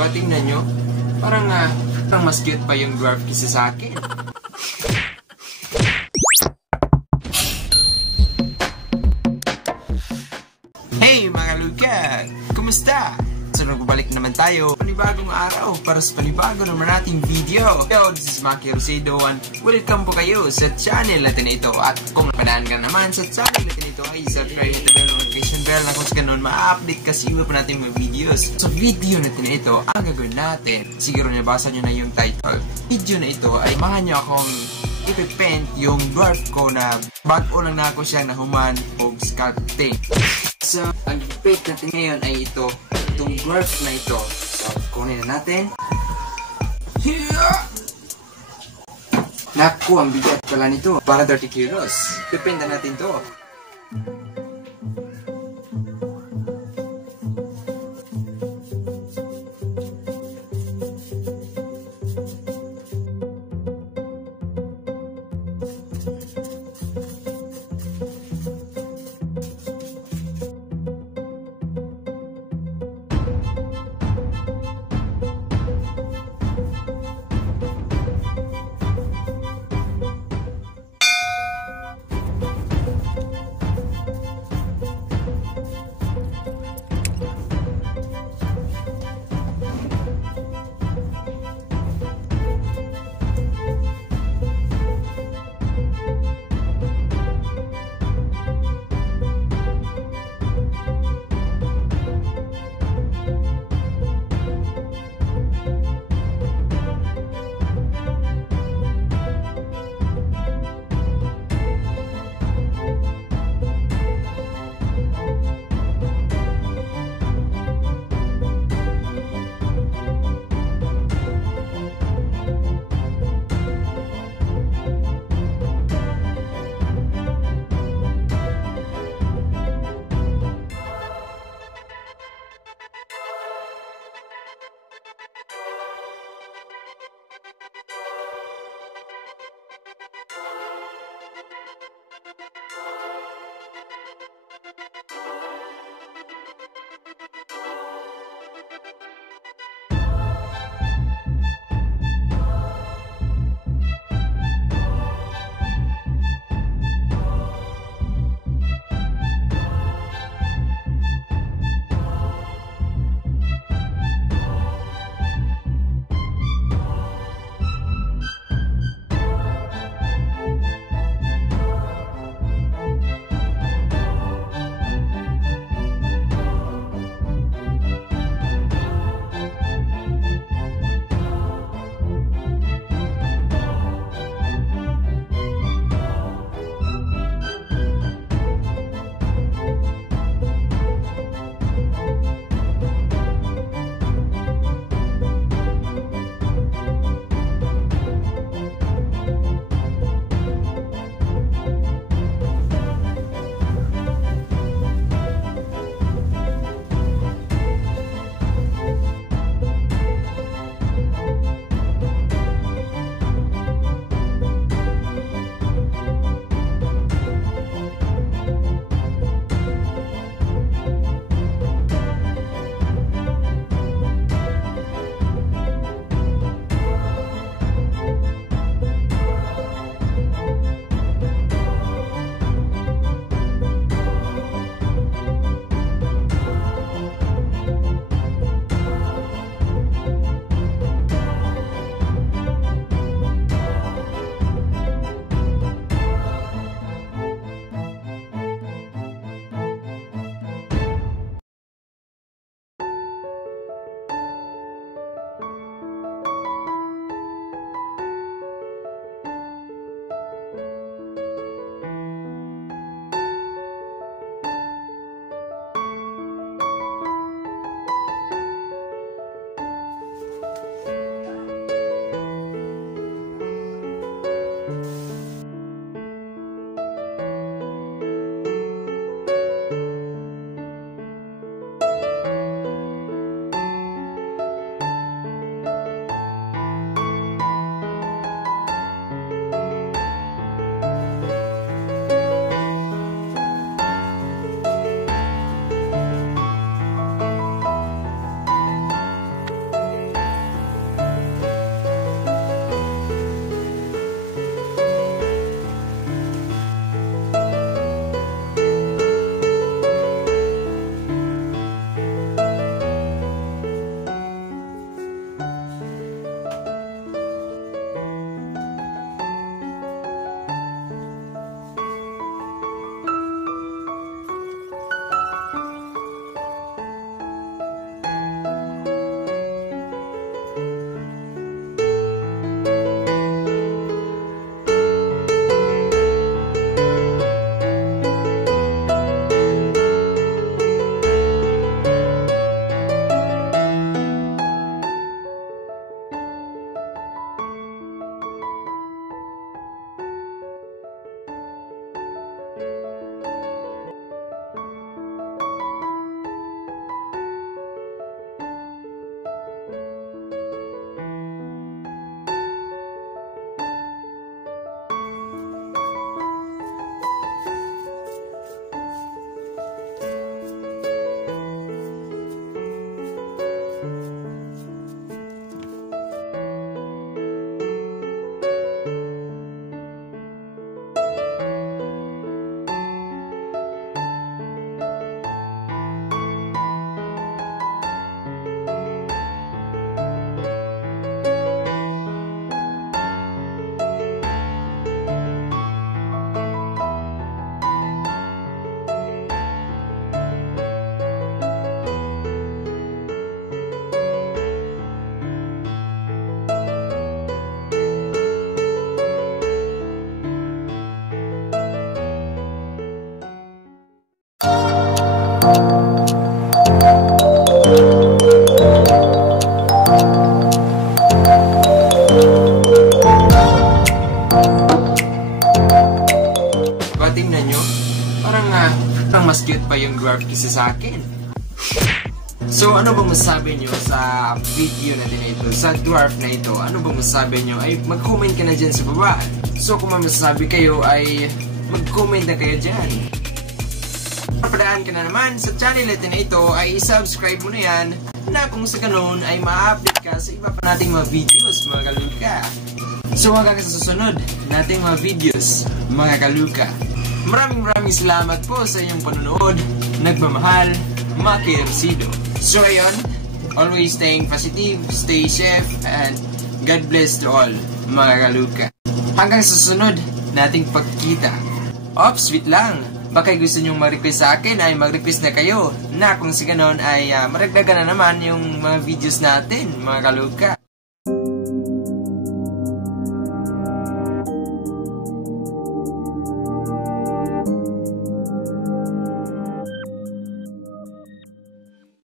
So, tingnan nyo. Parang mas cute pa yung dwarf kisa sa akin. Hey mga luga! Kumusta? So nagbabalik naman tayo. Panibagong araw para sa panibago naman nating video. Yo, this is Maki Rosedo and welcome po kayo sa channel natin ito. At kung napadaan ka naman sa channel natin ito ay subscribe natin ang notification bell na kung sa ganun ma-update kasi iba pa natin mga videos. So video natin ito, ang gagawin natin, siguro nabasa nyo na yung title. Video na ito ay mahan nyo akong ipipaint yung dwarf ko na bago lang na ako siya nahuman o sculpting. So, ang paint natin ngayon ay itong dwarf na ito. So, kunin na natin. Naku, ang bigat pala nito. Para 30 kilos. Pipinta natin to. tingnan nyo, parang mas cute pa yung dwarf kaysa sa akin. So, ano bang masasabi nyo sa video natin na ito, sa dwarf na ito? Ano bang masasabi nyo? Ay, mag-comment ka na dyan sa baba. So, kung may masasabi kayo, ay mag-comment na kayo dyan. Papadaan ka na naman sa channel natin na ito, ay subscribe mo na yan, na kung sa ganun ay ma-update ka sa iba pa nating mga videos, mga kaluka. So, hanggang sa susunod nating mga videos, mga kaluka. Maraming salamat po sa inyong panonood. Nagmamahal, Maki Rosido. So ayun, always staying positive, stay safe, and God bless to all, mga kaluka. Hanggang sa susunod nating pagkita. Ops, wait lang. Baka gusto nyong mag-request sa akin ay mag-request na kayo na kung sa ganon ay maragdagan na naman yung mga videos natin, mga kaluka.